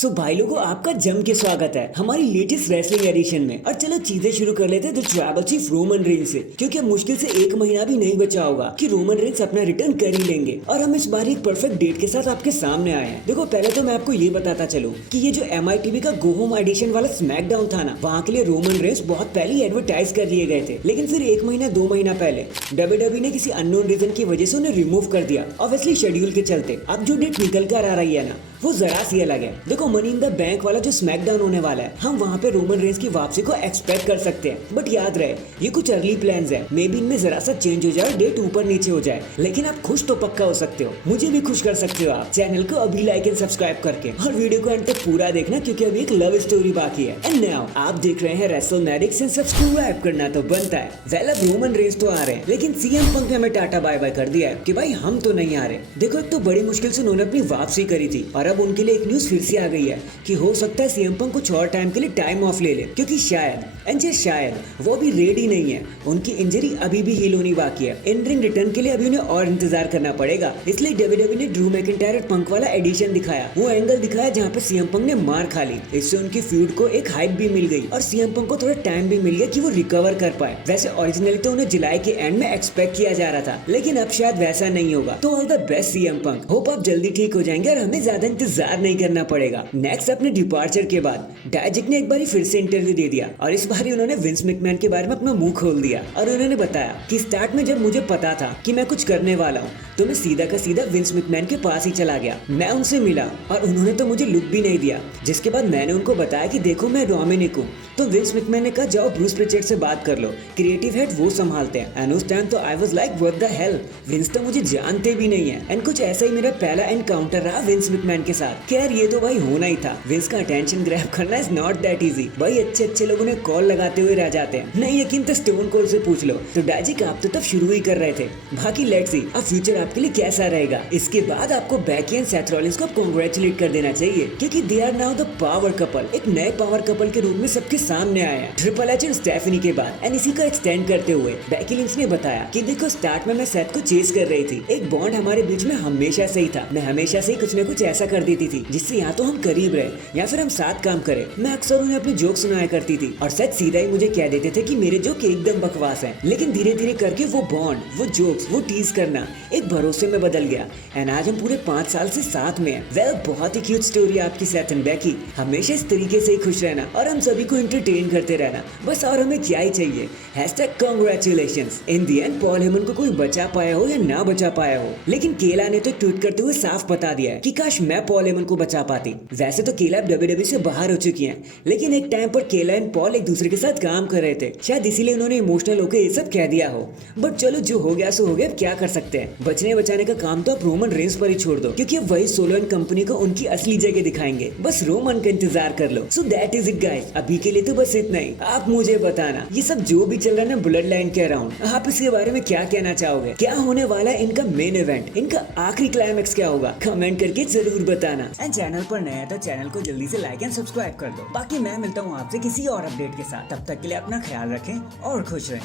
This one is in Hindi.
सो भाई लोगों आपका जम के स्वागत है हमारी लेटेस्ट रेसलिंग एडिशन में। और चलो चीजें शुरू कर लेते हैं the tribal chief Roman Reigns से, क्योंकि अब मुश्किल से 1 महीना भी नहीं बचा होगा कि रोमन रेंज अपना रिटर्न कर ही लेंगे। और हम इस बार एक परफेक्ट डेट के साथ आपके सामने आए हैं। देखो पहले तो मैं आपको ये बताता चलूं कि ये जो MITV का गो होम एडिशन वाला स्मैकडाउन था ना, वहाँ के लिए रोमन रेंज बहुत पहले ही एडवर्टाइज कर दिए गए थे। लेकिन फिर 1 महीना 2 महीना पहले WWE ने किसी अननोन रीजन की वजह से उन्हें रिमूव कर दिया। ऑब्वियसली शेड्यूल के चलते अब जो डेट निकल कर आ रही है ना, वो जरा सी अलग है। देखो मनी इन द बैंक वाला जो स्मैकडाउन होने वाला है, हम वहाँ पे रोमन रेंज की वापसी को एक्सपेक्ट कर सकते हैं। बट याद रहे ये कुछ अर्ली प्लान्स है, मे बी इनमें जरा सा चेंज हो जाए, डेट ऊपर नीचे हो जाए, लेकिन आप खुश तो पक्का हो सकते हो। मुझे भी खुश कर सकते हो आप चैनल को अभी लाइक एंड सब्सक्राइब करके, और वीडियो को एंड तक पूरा देखना क्योंकि अभी एक लव स्टोरी बाकी है। एंड नाउ आप देख रहे हैं रेसलमैटिक्स एंड सब्सक्राइब करना तो बनता है। वेल अब रोमन रेंज तो आ रहे हैं, लेकिन CM पंक ने हमें टाटा बाय बाय कर दिया है कि भाई हम तो नहीं आ रहे। देखो एक तो बड़ी मुश्किल से उन्होंने अपनी वापसी करी थी, और अब उनके लिए एक न्यूज फिर से आ गई है कि हो सकता है CM पंक कुछ और टाइम के लिए टाइम ऑफ ले ले, क्योंकि शायद वो भी रेडी नहीं है। उनकी इंजरी अभी भी हील होनी बाकी है। इन रिंग रिटर्न के लिए अभी उन्हें और इंतजार करना पड़ेगा। इसलिए WWE ने ड्रू मैकिंटायर और पंक वाला एडिशन दिखाया, वो एंगल दिखाया जहाँ पे CM पंक ने मार खा ली। इससे उनकी फ्यूड को एक हाइप भी मिल गई और CM पंक को थोड़ा टाइम भी मिल गया कि वो रिकवर कर पाए। वैसे ओरिजिनली तो उन्हें जुलाई के एंड में एक्सपेक्ट किया जा रहा था, लेकिन अब शायद वैसा नहीं होगा। तो all the best CM punk, hope आप जल्दी ठीक हो जाएंगे और हमें ज्यादा इंतजार नहीं करना पड़ेगा। नेक्स्ट अपने डिपार्चर के बाद डायजिक ने एक बार फिर से इंटरव्यू दे दिया, और इस बार उन्होंने विंस मैकमैन के बारे में अपना मुंह खोल दिया। और उन्होंने बताया कि स्टार्ट में जब मुझे पता था कि मैं कुछ करने वाला हूँ, तो मैं सीधा का सीधा विंस मैकमैन के पास ही चला गया। मैं उनसे मिला और उन्होंने तो मुझे लुक भी नहीं दिया। जिसके बाद मैंने उनको बताया कि देखो मैं डोमिनिक हूँ। तो विंस मैकमैन ने कहा जाओ ब्रूस प्रिचर्ड से बात कर लो, क्रिएटिव हेड वो संभालते हैं। एंड उस टाइम तो I was like what the hell, Vince तो मुझे जानते भी नहीं है। एंड कुछ ऐसा ही मेरा पहला एनकाउंटर रहा विंस मैकमैन के साथ। खैर ये तो भाई होना ही था, विंस का अटेंशन ग्रैब करना इज नॉट दैट इजी। भाई अच्छे लोगों ने कॉल लगाते हुए रह जाते हैं, नहीं यकीन तो स्टोन कोल्ड से पूछ लो। तो डायजिक आप तो तब शुरू ही कर रहे थे, बाकी लेट्स सी अब फ्यूचर आपके लिए कैसा रहेगा। इसके बाद आपको बेकी एंड सेथ रॉलिंस को कांग्रेचुलेट कर देना चाहिए, क्योंकि they are now the power couple. एक नए पावर कपल के रूप में सबके सामने आया है ट्रिपल एच और स्टेफनी के बाद। एंड इसी का एक्सटेंड करते हुए बेकी लिंच ने बताया कि देखो स्टार्ट में मैं सेथ को चेस कर रही थी, एक बॉन्ड हमारे बीच में हमेशा से ही था। मैं हमेशा से ही कुछ न कुछ ऐसा कर देती थी जिससे या तो हम करीब रहे या फिर हम साथ काम करें। मैं अक्सर उन्हें अपनी जोक सुनाया करती थी, और सेथ सीधा ही मुझे कह देते थे कि मेरे जोक एकदम बकवास हैं। लेकिन धीरे धीरे करके वो बॉन्ड, वो जोक्स, वो टीज करना एक भरोसे में बदल गया। एंड आज हम पूरे 5 साल से साथ में हैं। वेल बहुत ही क्यूट स्टोरी आपकी सेथ एंड बेकी। हमेशा इस तरीके से ही खुश रहना और हम सभी को एंटरटेन करते रहना, बस और हमें क्या ही चाहिए। #Congratulations. In the and Paul Heyman को कोई बचा पाया हो या ना बचा पाया हो, लेकिन केला ने तो ट्वीट करते हुए साफ बता दिया है कि काश मैं पॉल हेमन को बचा पाती। वैसे तो केला WWE से बाहर हो चुकी हैं, लेकिन एक टाइम पर केला एंड पॉल एक दूसरे के साथ काम कर रहे थे, शायद इसीलिए उन्होंने इमोशनल होकर ये सब कह दिया हो। बट चलो जो हो गया सो हो गया, क्या कर सकते हैं। बचने बचाने का काम तो आप रोमन रेंज पर ही छोड़ दो, क्योंकि अब वही सोलो एंड कंपनी को उनकी असली जगह दिखाएंगे। बस रोमन का इंतजार कर लो। So that is it guys, अभी के लिए तो बस इतना ही। आप मुझे बताना ये सब जो भी चल रहा है ना ब्लड लाइन के अराउंड, आप इसके बारे में क्या कहना चाहोगे। क्या होने वाला है इनका मेन इवेंट, इनका आखिरी क्लाइमेक्स क्या होगा, कमेंट करके जरूर बताना। एंड चैनल पर नया है तो चैनल को जल्दी से लाइक एंड सब्सक्राइब कर दो। बाकी मैं मिलता हूँ आपसे किसी और अपडेट के साथ, तब तक के लिए अपना ख्याल रखें और खुश रहें।